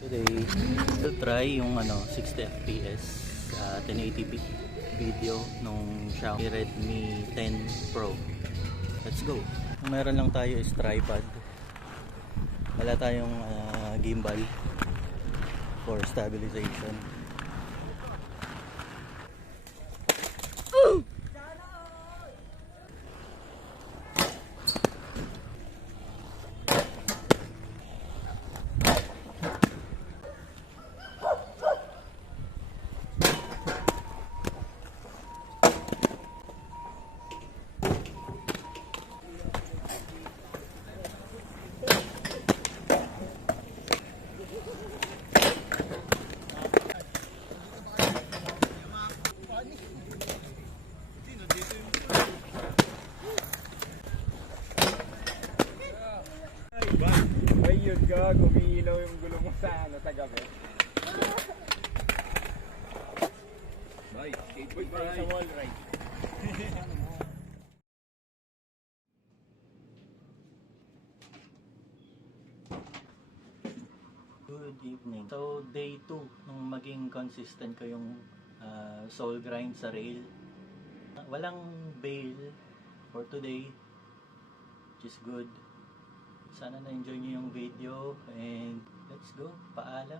Today, we'll try yung 60 fps 1080p video nung Xiaomi Redmi 10 Pro. Let's go. Meron lang tayo is tripod. Wala tayong gimbal for stabilization. Ayun ka, gumiilaw yung gulo mo sa gabi. Bye, skateboard tayo sa wall ride. Good evening. So day 2 nung maging consistent ko yung soul grind sa rail. Walang bail for today, which is good. Sana na-enjoy nyo yung video and let's go. Paalam.